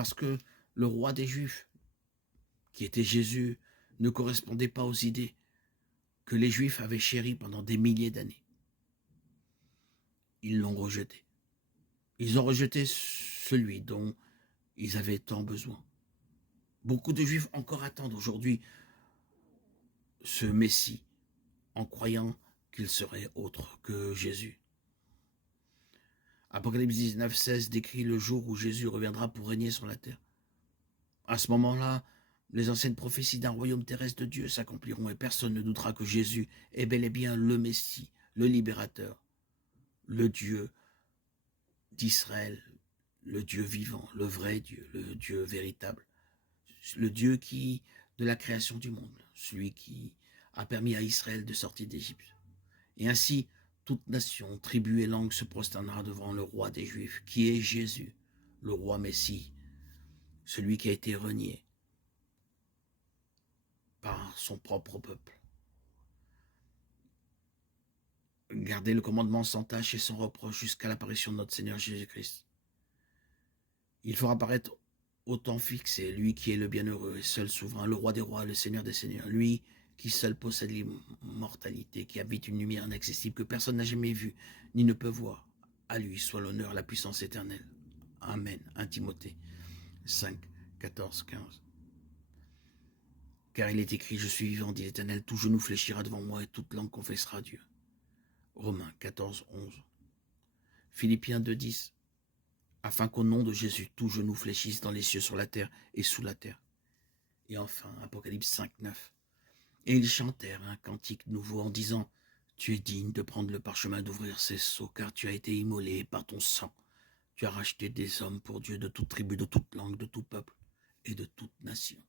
parce que le roi des Juifs, qui était Jésus, ne correspondait pas aux idées que les Juifs avaient chéries pendant des milliers d'années. Ils l'ont rejeté. Ils ont rejeté celui dont ils avaient tant besoin. Beaucoup de Juifs encore attendent aujourd'hui ce Messie en croyant qu'il serait autre que Jésus. Apocalypse 19, 16 décrit le jour où Jésus reviendra pour régner sur la terre. À ce moment-là, les anciennes prophéties d'un royaume terrestre de Dieu s'accompliront et personne ne doutera que Jésus est bel et bien le Messie, le libérateur, le Dieu d'Israël, le Dieu vivant, le vrai Dieu, le Dieu véritable, le Dieu qui, de la création du monde, celui qui a permis à Israël de sortir d'Égypte. Et ainsi, toute nation, tribu et langue se prosternera devant le roi des Juifs, qui est Jésus, le roi Messie, celui qui a été renié par son propre peuple. Gardez le commandement sans tâche et sans reproche jusqu'à l'apparition de notre Seigneur Jésus-Christ. Il fera apparaître au temps fixé, lui qui est le bienheureux et seul souverain, le roi des rois, le Seigneur des seigneurs, lui qui seul possède l'immortalité, qui habite une lumière inaccessible que personne n'a jamais vue, ni ne peut voir. À lui soit l'honneur, la puissance éternelle. Amen. 1 Timothée 5, 14, 15. Car il est écrit, je suis vivant, dit l'Éternel, tout genou fléchira devant moi et toute langue confessera Dieu. Romains 14, 11. Philippiens 2, 10. Afin qu'au nom de Jésus, tout genou fléchisse dans les cieux, sur la terre et sous la terre. Et enfin, Apocalypse 5, 9. Et ils chantèrent un cantique nouveau en disant, tu es digne de prendre le parchemin, d'ouvrir ses sceaux, car tu as été immolé par ton sang. Tu as racheté des hommes pour Dieu de toute tribu, de toute langue, de tout peuple et de toute nation.